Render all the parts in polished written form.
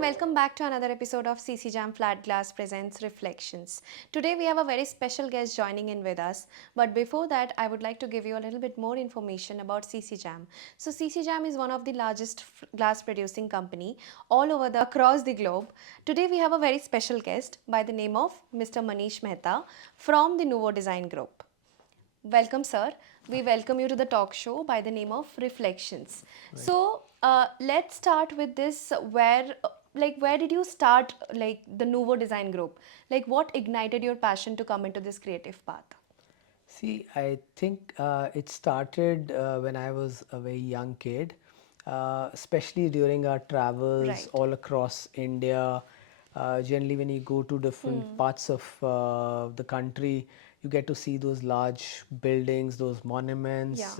and welcome back to another episode of CC Jam Flat Glass Presents Reflections. Today we have a very special guest joining in with us, but before that I would like to give you a little bit more information about CC Jam. So CC Jam is one of the largest glass producing company all over the across the globe. Today we have a very special guest by the name of Mr. Manish Mehta from the Nouveau Design Group. Welcome, sir. We welcome you to the talk show by the name of Reflections. Right. So, let's start with this. Where did you start, like the Nouveau Design Group? Like, what ignited your passion to come into this creative path? See, I think it started when I was a very young kid, especially during our travels Right. all across India. Generally, when you go to different parts of the country, you get to see those large buildings, those Yeah. monuments,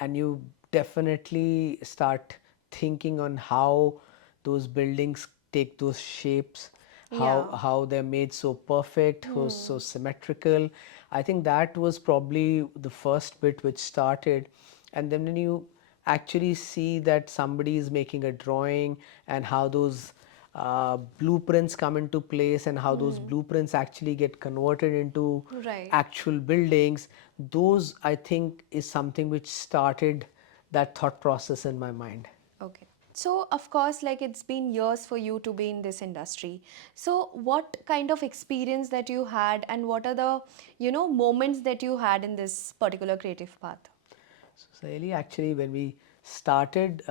and you definitely start thinking on how those buildings take those shapes, Yeah. how they're made so perfect, so symmetrical. I think that was probably the first bit which started. And then when you actually see that somebody is making a drawing and how those blueprints come into place and how those blueprints actually get converted into Right. actual buildings, those I think is something which started that thought process in my mind. Okay. So, of course, like it's been years for you to be in this industry. So, what kind of experience that you had, and what are the, moments that you had in this particular creative path? So, Saheli, actually, when we started,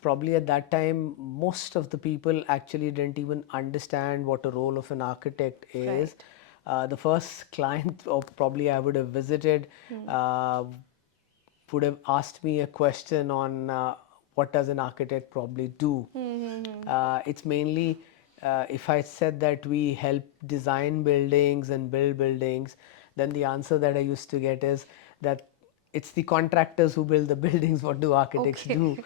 probably at that time, most of the people actually didn't even understand what a role of an architect is. Right. The first client, or probably I would have visited, uh, would have asked me a question on what does an architect probably do. It's mainly if I said that we help design buildings and build buildings, then the answer that I used to get is that it's the contractors who build the buildings. What do architects Okay. do?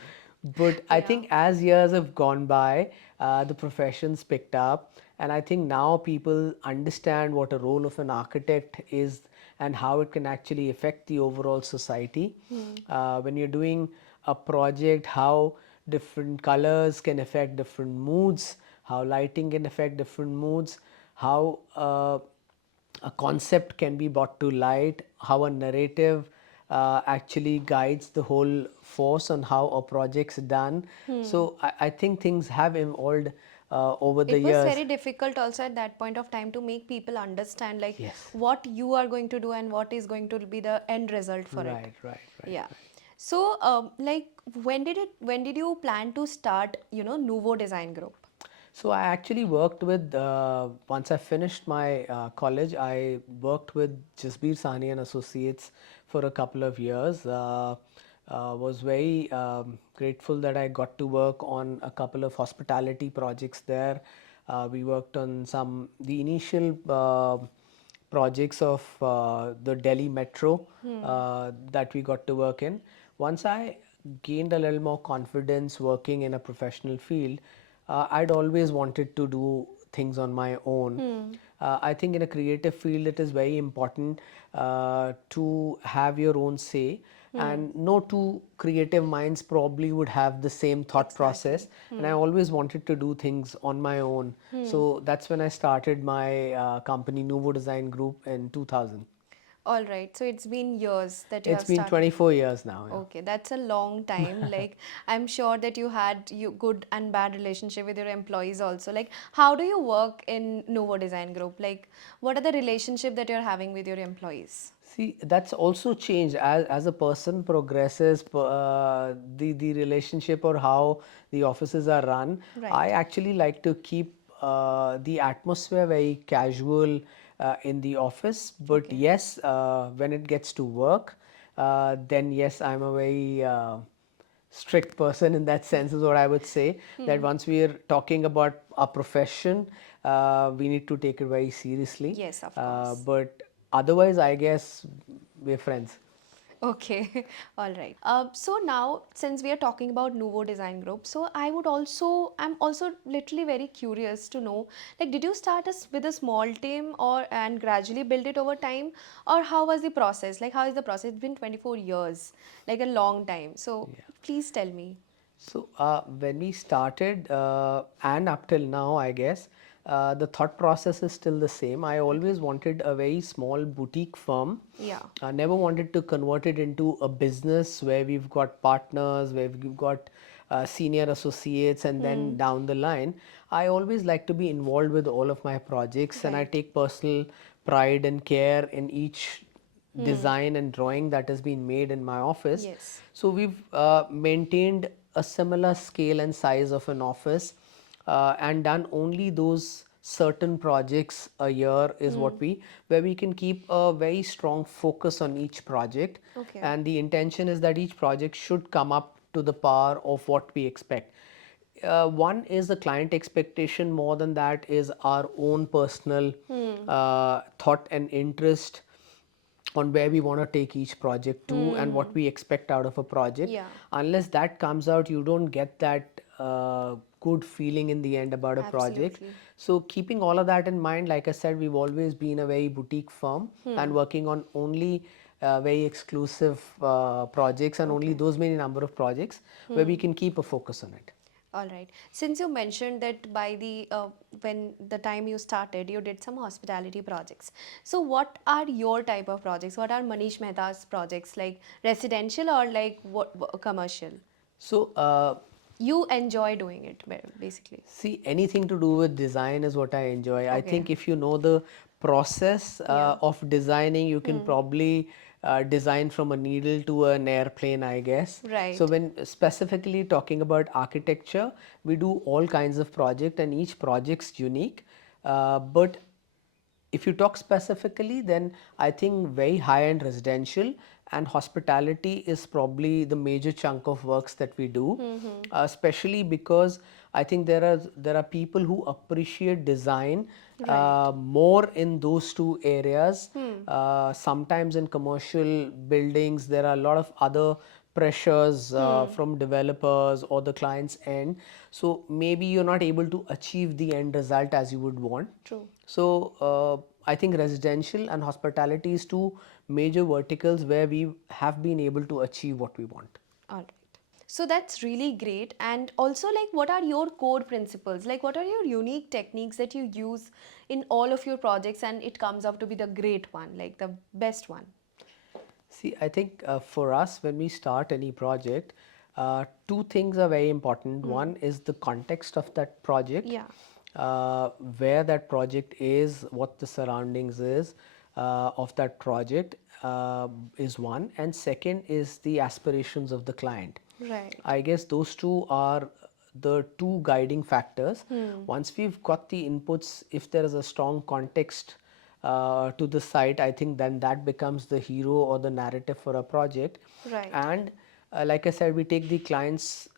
But I Yeah. think as years have gone by, the professions picked up, and I think now people understand what a role of an architect is and how it can actually affect the overall society. When you're doing a project, how different colors can affect different moods, how lighting can affect different moods, how a concept can be brought to light, how a narrative actually guides the whole force on how a project's done. So I think things have evolved over the It was years. very difficult also at that point of time to make people understand like Yes. what you are going to do and what is going to be the end result for it. Right, right, right, Yeah. right. So, like, when did you plan to start, Nouveau Design Group? So I actually worked with, once I finished my college, I worked with Jasbir Sahni and Associates for a couple of years. Was very grateful that I got to work on a couple of hospitality projects there. We worked on the initial projects of the Delhi Metro that we got to work in. Once I gained a little more confidence working in a professional field, I'd always wanted to do things on my own. I think in a creative field, it is very important to have your own say, and no two creative minds probably would have the same thought Exactly. process. And I always wanted to do things on my own. So that's when I started my company, Nouveau Design Group, in 2000. All right. So it's been years that you It's have been started. 24 years now. Yeah. Okay, that's a long time. Like, I'm sure that you had you good and bad relationship with your employees also. Like, how do you work in Nouveau Design Group? Like, what are the relationship that you're having with your employees? See, that's also changed as a person progresses, the relationship or how the offices are run. I Right. actually like to keep the atmosphere very casual in the office. But Okay. yes, when it gets to work, then yes, I'm a very strict person in that sense, is what I would say. That once we are talking about our profession, we need to take it very seriously. Yes, of course. But otherwise, I guess we're friends. Okay, all right. So now, since we are talking about Nouveau Design Group, so I'm also literally very curious to know, like, did you start us with a small team or and gradually build it over time, or how was the process? Like, how is the process? It's been 24 years, like a long time. So Yeah. please tell me. So when we started and up till now, I guess the thought process is still the same. I Okay. always wanted a very small boutique firm. Yeah. I never wanted to convert it into a business where we've got partners, where we've got senior associates, and then Hmm. down the line. I always like to be involved with all of my projects, and I Right. take personal pride and care in each Hmm. design and drawing that has been made in my office. Yes. So we've maintained a similar scale and size of an office and done only those certain projects a year is Hmm. what we where we can keep a very strong focus on each project, Okay. and the intention is that each project should come up to the par of what we expect. One is the client expectation, more than that is our own personal Hmm. thought and interest on where we want to take each project to and what Hmm. we expect out of a project. Yeah. Unless that comes out, you don't get that good feeling in the end about a project. Absolutely. So keeping all of that in mind, like I said, we've always been a very boutique firm and Hmm. working on only very exclusive projects and only Okay. those many number of projects where we Hmm. can keep a focus on it. All right. Since you mentioned that by the when the time you started, you did some hospitality projects. So, what are your type of projects? What are Manish Mehta's projects? Like residential or like commercial? So You enjoy doing it basically. see, anything to do with design is what I enjoy. I Okay. think if you know the process Yeah. of designing, you can Hmm. probably design from a needle to an airplane, I guess. So Right. when specifically talking about architecture, we do all kinds of project and each project's unique. But if you talk specifically, then I think very high-end residential and hospitality is probably the major chunk of works that we do, Hmm. especially because I think there are people who appreciate design Right. more in those two areas. Hmm. Sometimes in commercial buildings, there are a lot of other pressures Hmm. from developers or the client's end. So maybe you're not able to achieve the end result as you would want. True. So I think residential and hospitality is two major verticals where we have been able to achieve what we want. All right. So that's really great. And also, like, what are your core principles? Like, what are your unique techniques that you use in all of your projects and it comes up to be the great one, like the best one? See, I think for us, when we start any project, two things are very important. Hmm. One is the context of that project, Yeah. where that project is, what the surroundings is of that project is one, and second is the aspirations of the client. Right. I guess those two are the two guiding factors. Hmm. Once we've got the inputs, if there is a strong context to the site, I think then that becomes the hero or the narrative for a project. Right. And like I said, we take the client's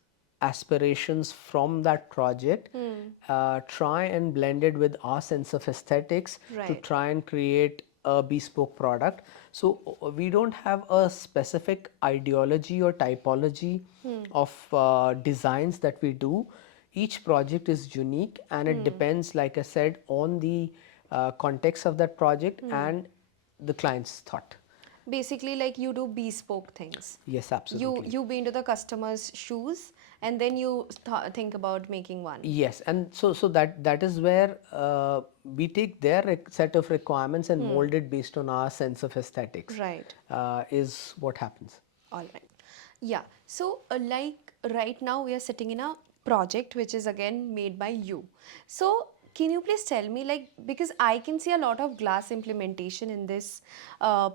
aspirations from that project, Hmm. try and blend it with our sense of aesthetics to Right. try and create a bespoke product. So we don't have a specific ideology or typology Hmm. of designs that we do. Each project is unique and it Hmm. depends, like I said, on the context of that project Hmm. and the client's thought. Basically, like you do bespoke things. Yes, You absolutely. you be into the customer's shoes and then you think about making one. Yes, and so that is where we take their set of requirements and Hmm. mold it based on our sense of aesthetics. Right. Is what happens. All right. Yeah. So, like right now, we are sitting in a project which is again made by you. So, can you please tell me, like, because I can see a lot of glass implementation in this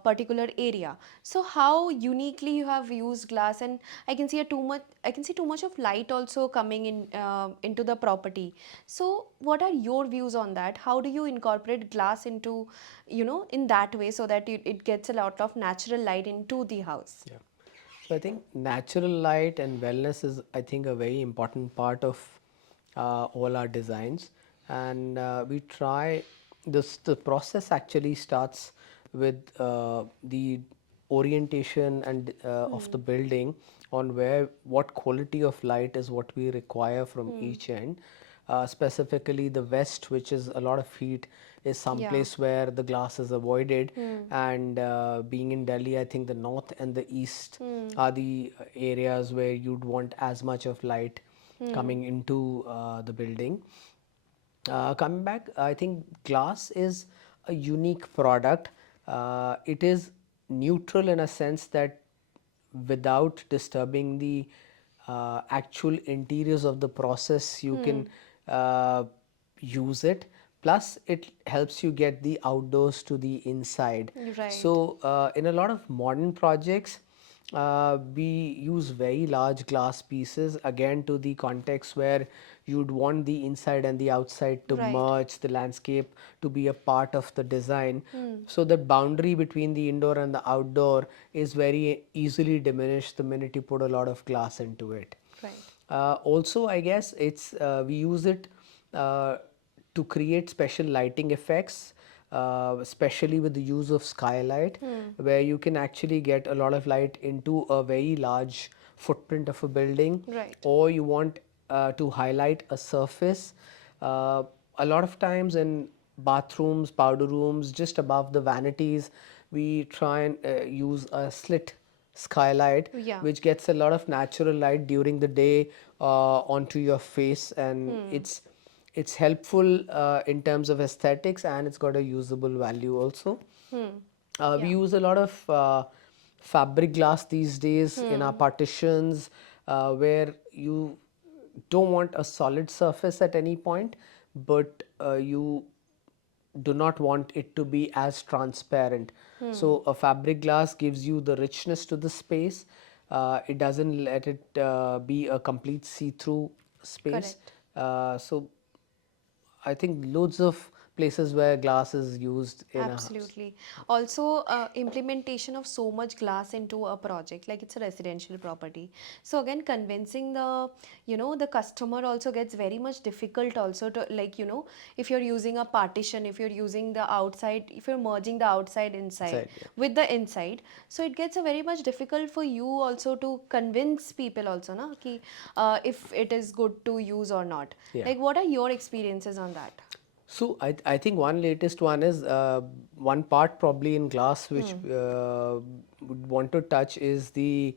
particular area. So, how uniquely you have used glass, and I can see a too much. I can see too much of light also coming in into the property. So, what are your views on that? How do you incorporate glass into, in that way so that it gets a lot of natural light into the house? Yeah. So I think natural light and wellness is, I think, a very important part of all our designs, and we try this. The process actually starts with the orientation and of the Hmm. building on where what quality of light is what we require from Hmm. each end. specifically the west, which is a lot of heat, is some Yeah. place where the glass is avoided. And being in Delhi, I think the north and the east are the areas where you'd want as much of light coming into the building. Coming back, I think glass is a unique product. It is neutral in a sense that without disturbing the actual interiors of the process, you can uh, use it. Plus, it helps you get the outdoors to the inside. Right. So, in a lot of modern projects, we use very large glass pieces again to the context where you'd want the inside and the outside to Right. merge, the landscape to be a part of the design. So the boundary between the indoor and the outdoor is very easily diminished the minute you put a lot of glass into it. Right. Also, I guess it's we use it uh, to create special lighting effects, especially with the use of skylight, where you can actually get a lot of light into a very large footprint of a building, Right. or you want to highlight a surface. Uh, a lot of times in bathrooms, powder rooms, just above the vanities, we try and use a slit skylight Yeah. which gets a lot of natural light during the day onto your face, and it's helpful in terms of aesthetics, and it's got a usable value also. We Yeah. use a lot of fabric glass these days in our partitions, where you don't want a solid surface at any point, but you do not want it to be as transparent. So a fabric glass gives you the richness to the space. It doesn't let it be a complete see-through space. Correct. So I think loads of places where glass is used in a house. Absolutely. Also, implementation of so much glass into a project, like it's a residential property. So again, convincing the customer also gets very much difficult also to, like, if you're using a partition, if you're using the outside, if you're merging the outside inside Inside, yeah. with the inside, so it gets a very much difficult for you also to convince people also, na, ki, if it is good to use or not. Yeah. Like, what are your experiences on that? So I think one latest one is one part probably in glass which would want to touch is the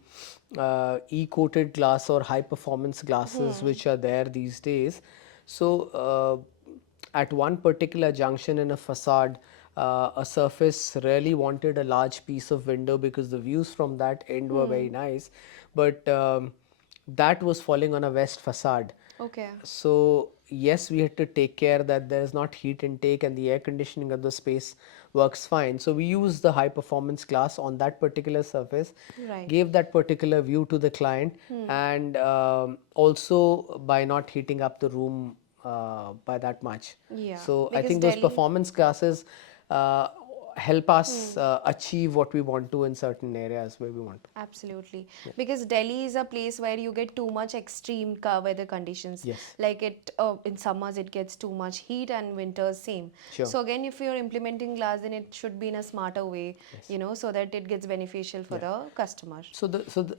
e-coated glass or high performance glasses which are there these days. So at one particular junction in a facade, a surface really wanted a large piece of window because the views from that end were very nice, but that was falling on a west facade. Okay. So yes, we had to take care that there is not heat intake and the air conditioning of the space works fine. So we use the high performance glass on that particular surface, Right. gave that particular view to the client, and also by not heating up the room by that much. Yeah, So I because think those Delhi, performance glasses uh, help us achieve what we want to in certain areas where we want to. absolutely. Because Delhi is a place where you get too much extreme weather conditions. Yes, Like in summers it gets too much heat and winters same. sure. So again, if you're implementing glass, then it should be in a smarter way, Yes. so that it gets beneficial for Yeah. the customer.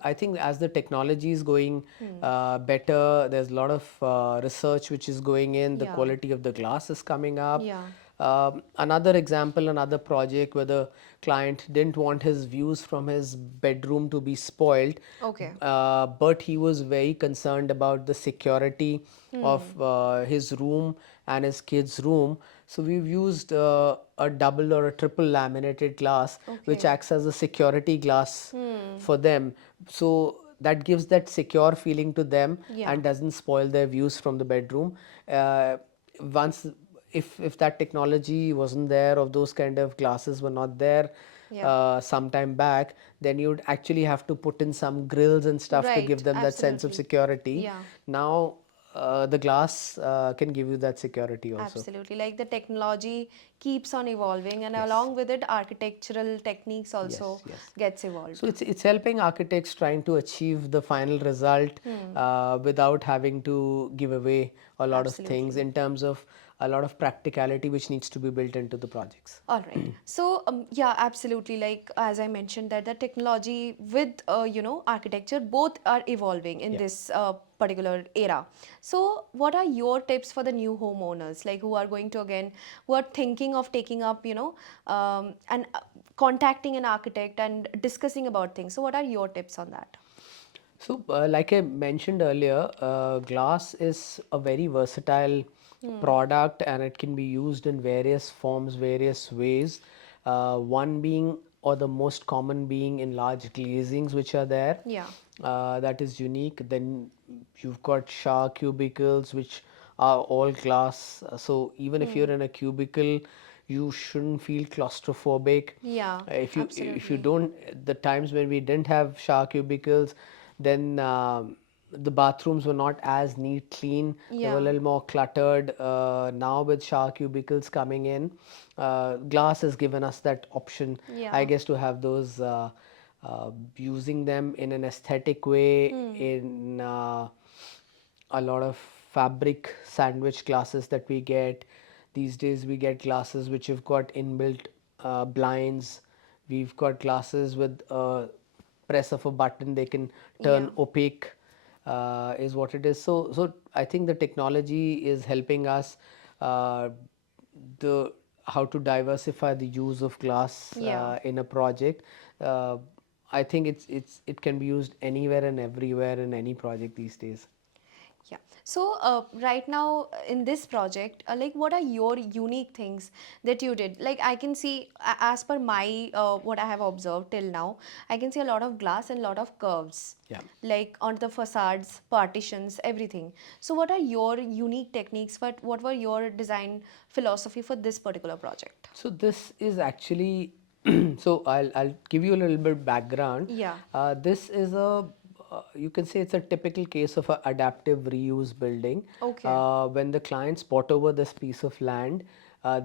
I think as the technology is going better, there's a lot of research which is going in. The Yeah, quality of the glass is coming up. yeah, Another example, another project where the client didn't want his views from his bedroom to be spoiled, okay, but he was very concerned about the security of his room and his kids' room. So we've used a double or a triple laminated glass, which okay, acts as a security glass for them. So that gives that secure feeling to them yeah, and doesn't spoil their views from the bedroom. Once if that technology wasn't there, or those kind of glasses were not there yeah, some time back, then you'd actually have to put in some grills and stuff to right, give them that sense of absolutely, security. yeah. Now the glass can give you that security also. Absolutely. Like the technology keeps on evolving, and Yes. along with it, architectural techniques also Yes, yes. gets So evolved. it's helping architects trying to achieve the final result without having to give away a lot of things Absolutely. in terms of a lot of practicality which needs to be built into the projects. All right. So, yeah, absolutely. Like as I mentioned, that the technology with architecture both are evolving in Yeah. this particular era. So, what are your tips for the new homeowners, like who are going to again, who are thinking of taking up, and contacting an architect and discussing about things? So, what are your tips on that? So, like I mentioned earlier, glass is a very versatile product and it can be used in various forms, various ways. One being, or the most common being, in large glazings which are there. Yeah. That is unique. Then you've got shower cubicles which are all glass. So, even if you're in a cubicle, you shouldn't feel claustrophobic. Yeah, If you absolutely. don't, the times when we didn't have shower cubicles, then the bathrooms were not as neat, clean. They were a Yeah. little more cluttered. Now with shower cubicles coming in, glass has given us that option, I Yeah. guess, to have those. Using them in an aesthetic way, in a lot of fabric sandwich glasses that we get. These days we get glasses which have got inbuilt blinds. We've got glasses with a press of a button they can Yeah. turn opaque, is what it is. So I think the technology is helping us, uh, the how to diversify the use of glass Yeah. in a project. Uh, I think it can be used anywhere and everywhere in any project these days. Yeah. So, right now in this project, like, what are your unique things that you did? Like, I can see, as per my what I have observed till now, I can see a lot of glass and a lot of curves, Yeah. like on the facades, partitions, everything. So, what are your unique techniques? What were your design philosophy for this particular project? So this is actually so I'll give you a little bit background. Yeah. This is a you can say it's a typical case of a adaptive reuse building. Okay. When the clients bought over this piece of land,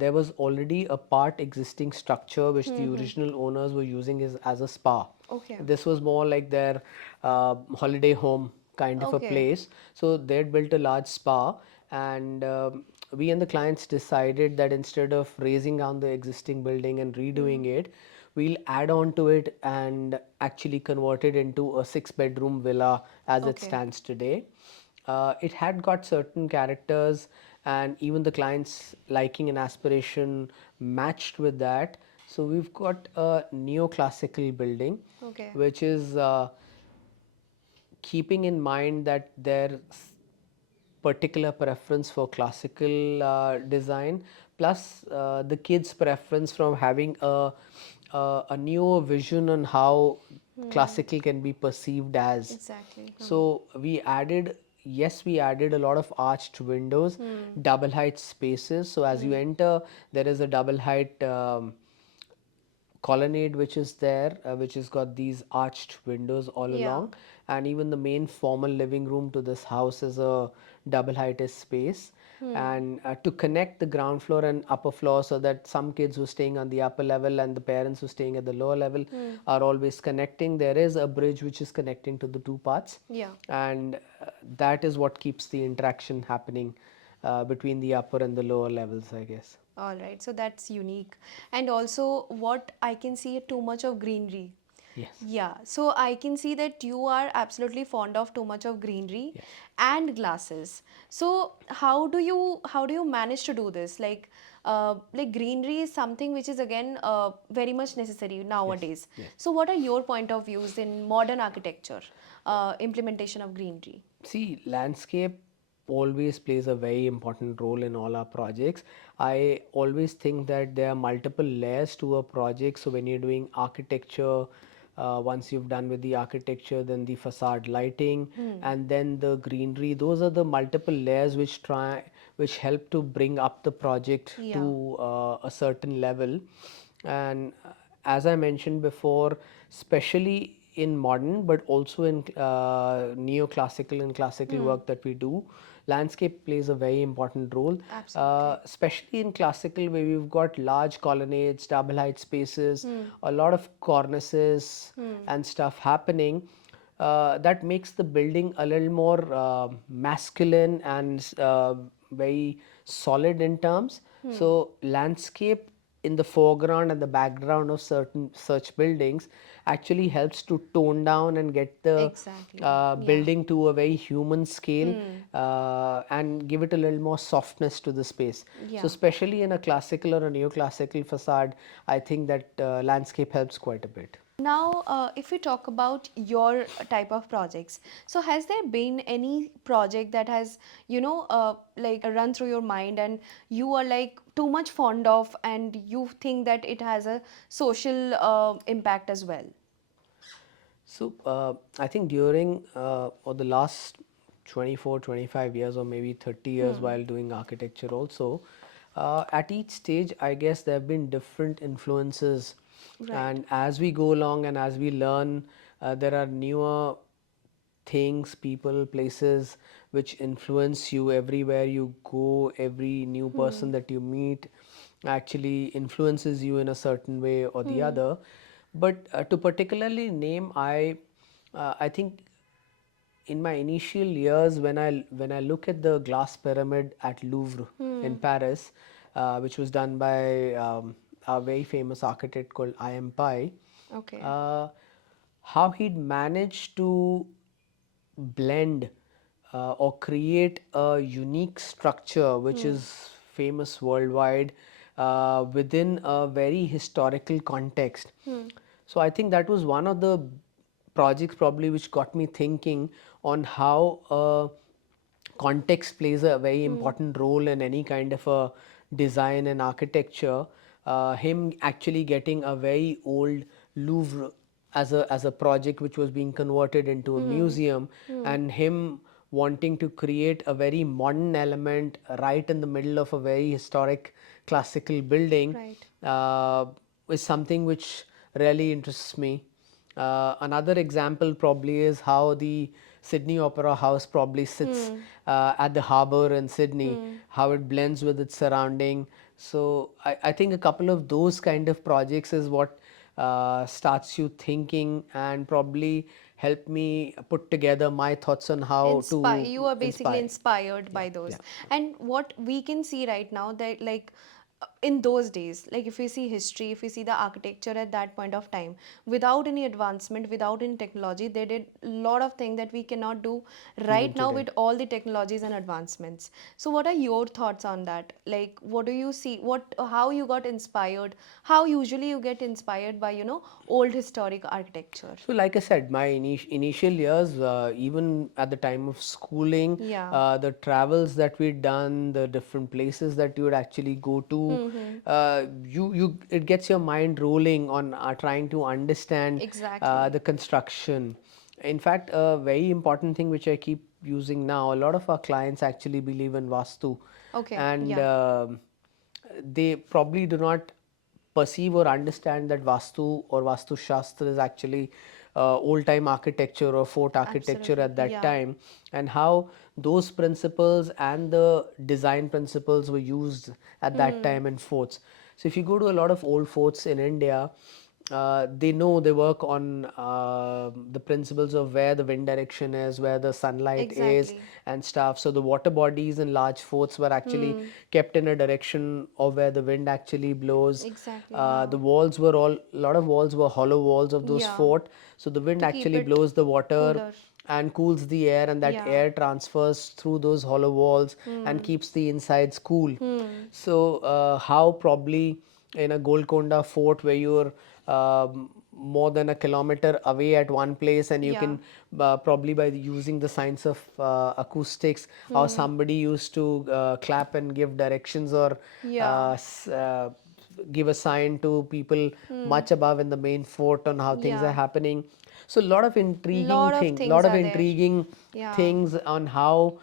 there was already a part existing structure which the original owners were using as a spa. Okay. This was more like their holiday home kind of a Okay. place. So they'd built a large spa, and we and the clients decided that instead of raising down the existing building and redoing it, we'll add on to it and actually convert it into a 6 bedroom villa as it Okay. stands today. It had got certain characters, and even the client's liking and aspiration matched with that. So we've got a neoclassical building, Okay. which is keeping in mind that their particular preference for classical design, plus the kids' preference from having a newer vision on how classical can be perceived as. Exactly. So we added, yes, we added a lot of arched windows, double height spaces. So as you enter, there is a double height colonnade which is there, which has got these arched windows all Yeah. along, and even the main formal living room to this house is a double heighted space. And to connect the ground floor and upper floor, so that some kids who are staying on the upper level and the parents who are staying at the lower level are always connecting, there is a bridge which is connecting to the two parts, Yeah. and that is what keeps the interaction happening between the upper and the lower levels, I guess. All right, so that's unique. And also, what I can see too much of greenery. Yes. Yeah, so I can see that you are absolutely fond of too much of greenery Yes. and glasses. So how do you manage to do this? Like greenery is something which is again very much necessary Yes. nowadays. Yes. So what are your point of views in modern architecture, implementation of greenery? See, landscape always plays a very important role in all our projects. I always think that there are multiple layers to a project. So when you're doing architecture, once you've done with the architecture, then the facade lighting, and then the greenery. Those are the multiple layers which help to bring up the project Yeah. to a certain level. And as I mentioned before, especially in modern but also in neoclassical and classical work that we do, landscape plays a very important role, Absolutely. especially in classical where we've got large colonnades, double height spaces, a lot of cornices and stuff happening. That makes the building a little more masculine and very solid in terms. So landscape in the foreground and the background of certain such buildings actually helps to tone down and get the Exactly. Yeah. building to a very human scale, and give it a little more softness to the space. So Yeah. especially in a classical or a neoclassical facade, I think that landscape helps quite a bit. Now, if we talk about your type of projects, so has there been any project that has, like run through your mind and you are like too much fond of and you think that it has a social impact as well? So I think during or the last 24, 25 years or maybe 30 years while doing architecture also, at each stage I guess there have been different influences, Right. and as we go along and as we learn, there are newer things, people, places which influence you everywhere you go. Every new person that you meet actually influences you in a certain way or the other. But to particularly name, I think in my initial years, when I look at the glass pyramid at Louvre in Paris, which was done by a very famous architect called I.M. Pai, Okay. uh, how he'd managed to blend or create a unique structure which is famous worldwide within a very historical context. So I think that was one of the projects probably which got me thinking on how context plays a very important role in any kind of a design and architecture. Him actually getting a very old Louvre as a project which was being converted into a museum, and him wanting to create a very modern element right in the middle of a very historic classical building, Right. is something which really interests me. Another example probably is how the Sydney Opera House probably sits at the harbour in Sydney, how it blends with its surrounding. So I think a couple of those kind of projects is what starts you thinking and probably help me put together my thoughts on how Inspire, to you are basically inspire. inspired Yeah, by those. yeah. And what we can see right now that like in those days, like if we see history, if we see the architecture at that point of time, without any advancement, without any technology, they did a lot of things that we cannot do Even right now today. with all the technologies and advancements. So what are your thoughts on that? Like what do you see, what how you got inspired, how usually you get inspired by, old historic architecture? So, like I said, my initial years, even at the time of schooling, Yeah. the travels that we'd done, the different places that you would actually go to, it gets your mind rolling on trying to understand Exactly. the construction. In fact, a very important thing which I keep using now, a lot of our clients actually believe in Vastu, Okay. and Yeah. they probably do not perceive or understand that Vastu or Vastu Shastra is actually old time architecture or fort architecture Absolutely. at that Yeah. time, and how those principles and the design principles were used at that time in forts. So, if you go to a lot of old forts in India, they know they work on the principles of where the wind direction is, where the sunlight is, Exactly. and stuff. So the water bodies in large forts were actually kept in a direction of where the wind actually blows. Exactly. Yeah. The walls were a lot of walls were hollow walls of those Yeah. fort. So the wind To keep actually it blows the water cooler. and cools the air, and that Yeah. air transfers through those hollow walls and keeps the insides cool. So how probably in a Golconda fort where you're more than a kilometer away at one place, and you Yeah. can probably by using the science of acoustics, how somebody used to clap and give directions or Yeah. uh, s- uh, give a sign to people much above in the main fort on how things are Yeah. happening. So a lot of intriguing Lot of thing, things lot of are there. intriguing Yeah. things on how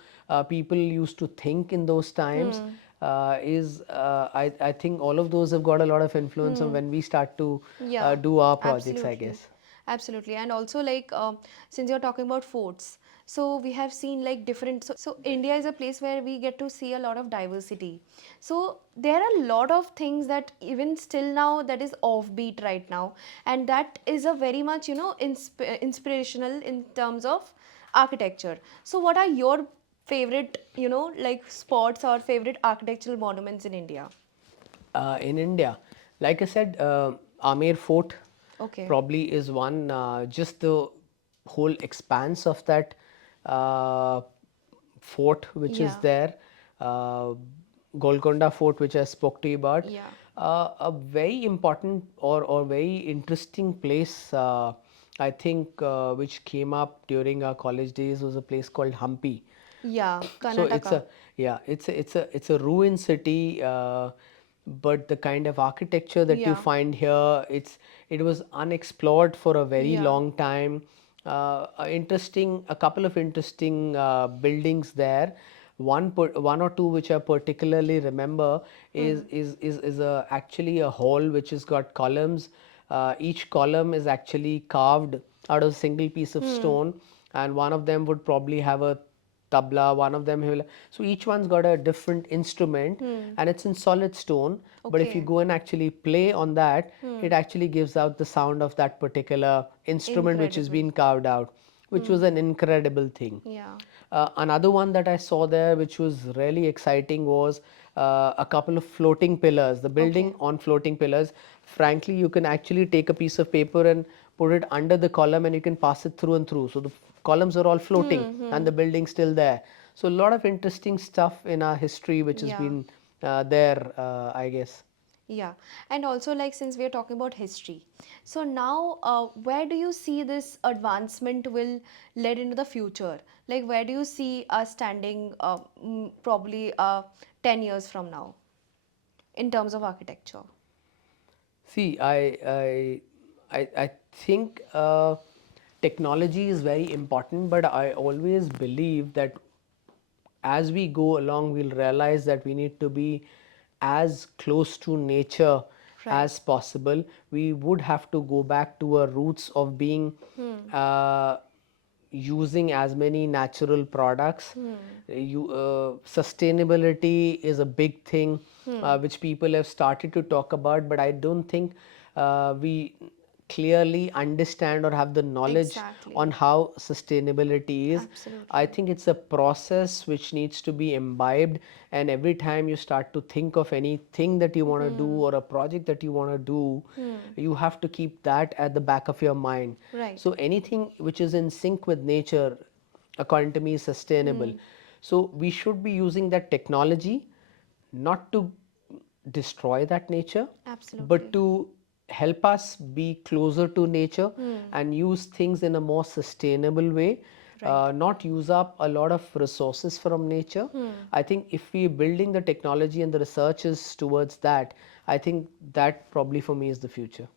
people used to think in those times. I think all of those have got a lot of influence on when we start to Yeah, do our projects, I absolutely. guess. Absolutely. And also like since you're talking about forts, so we have seen like different so India is a place where we get to see a lot of diversity. So there are a lot of things that even still now that is offbeat right now, and that is a very much, inspirational in terms of architecture. So what are your favorite, like spots or favorite architectural monuments in India? In India, like I said, Amer Fort Okay. probably is one. Just the whole expanse of that uh, fort which is Yeah. there, uh, Golconda Fort, which I spoke to you about, Yeah. a very important or very interesting place. I think which came up during our college days was a place called Hampi. Yeah. So it's Karnataka. a yeah, it's a ruined city, but the kind of architecture that you Yeah. find here, it was unexplored for a very Yeah. long time. A couple of interesting buildings there. One or two which I particularly remember is a actually a hall which has got columns. Each column is actually carved out of a single piece of stone, and one of them would probably have a tabla, one of them will, so each one's got a different instrument and it's in solid stone, but if you Okay. go and actually play on that, it actually gives out the sound of that particular instrument which has Incredible. been carved out, which was an incredible thing. Yeah. Another one that I saw there, which was really exciting, was a couple of floating pillars. The building Okay. on floating pillars. Frankly, you can actually take a piece of paper and put it under the column, and you can pass it through and through. So the columns are all floating, and the building's still there. So a lot of interesting stuff in our history, which has Yeah. been there, I guess. Yeah, and also like since we are talking about history, so now where do you see this advancement will lead into the future? Like where do you see us standing probably 10 years from now in terms of architecture? See, I think technology is very important, but I always believe that as we go along, we'll realize that we need to be as close to nature Right. as possible. We would have to go back to our roots of being uh, using as many natural products. Sustainability is a big thing which people have started to talk about, but I don't think we clearly understand or have the knowledge on Exactly. how sustainability is. I Absolutely. think it's a process which needs to be imbibed, and every time you start to think of anything that you want to do or a project that you want to do, you have to keep that at the back of your mind. Right. So anything which is in sync with nature, according to me, is sustainable. So we should be using that technology not to destroy that nature, but Absolutely. to help us be closer to nature and use things in a more sustainable way, Right. not use up a lot of resources from nature. I think if we're building the technology and the researches towards that, I think that probably for me is the future.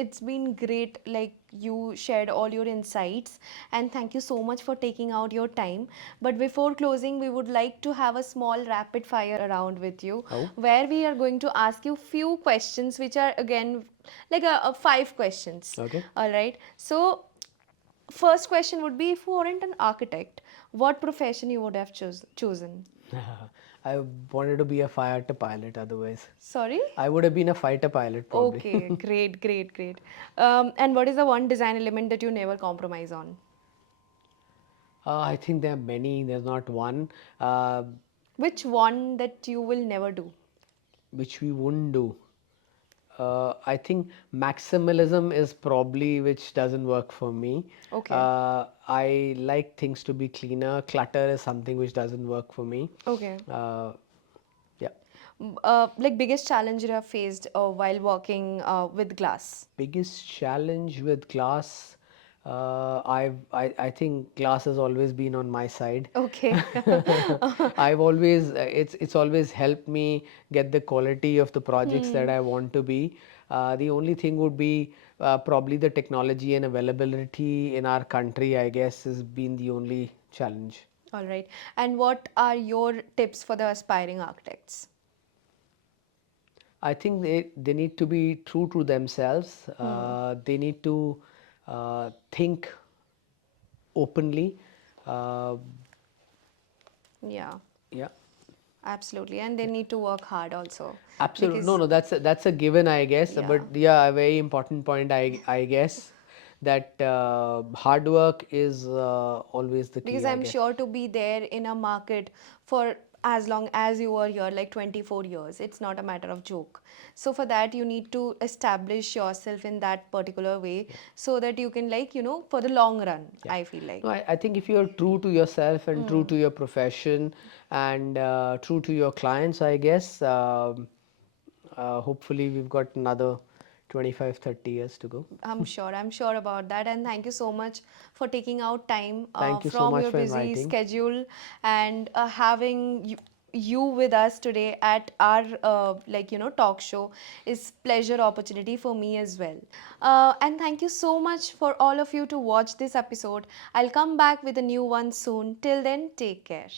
It's been great, like you shared all your insights, and thank you so much for taking out your time. But before closing, we would like to have a small rapid fire around with you, Oh, where we are going to ask you few questions, which are again like a five questions. okay. All right. So, first question would be, if you weren't an architect, what profession you would have chosen? I wanted to be a fighter pilot otherwise. Sorry? I would have been a fighter pilot probably. Okay, great, great, great. And what is the one design element that you never compromise on? I think there are many, there's not one Which one that you will never do? which we wouldn't do. I think maximalism is probably which doesn't work for me. Okay, I like things to be cleaner. Clutter is something which doesn't work for me. okay. Uh, yeah. Like biggest challenge you have faced while working with glass? Biggest challenge with glass, I think glass has always been on my side. Okay. I've always it's always helped me get the quality of the projects that Hmm. I want to be. The only thing would be probably the technology and availability in our country, I guess, has been the only challenge. All right. And what are your tips for the aspiring architects? I think they need to be true to themselves. They need to think openly. Uh, Yeah, yeah, absolutely. And they need to work hard also absolutely. No, because, no, that's a given, I guess. yeah. But yeah, a very important point, I guess, that hard work is always the Because key, I I'm guess. sure to be there in a market for as long as you are here, like 24 years, it's not a matter of joke. So for that, you need to establish yourself in that particular way Yeah. so that you can, like, for the long run, Yeah. I feel No, like. I think if you're true to yourself and true Mm. to your profession and true to your clients, I guess, hopefully we've got another 25, 30 years to go. I'm sure about that. And thank you so much for taking out time Thank you so from much your for busy inviting. schedule and having you with us today at our talk show is pleasure opportunity for me as well. And thank you so much for all of you to watch this episode. I'll come back with a new one soon. Till then, take care.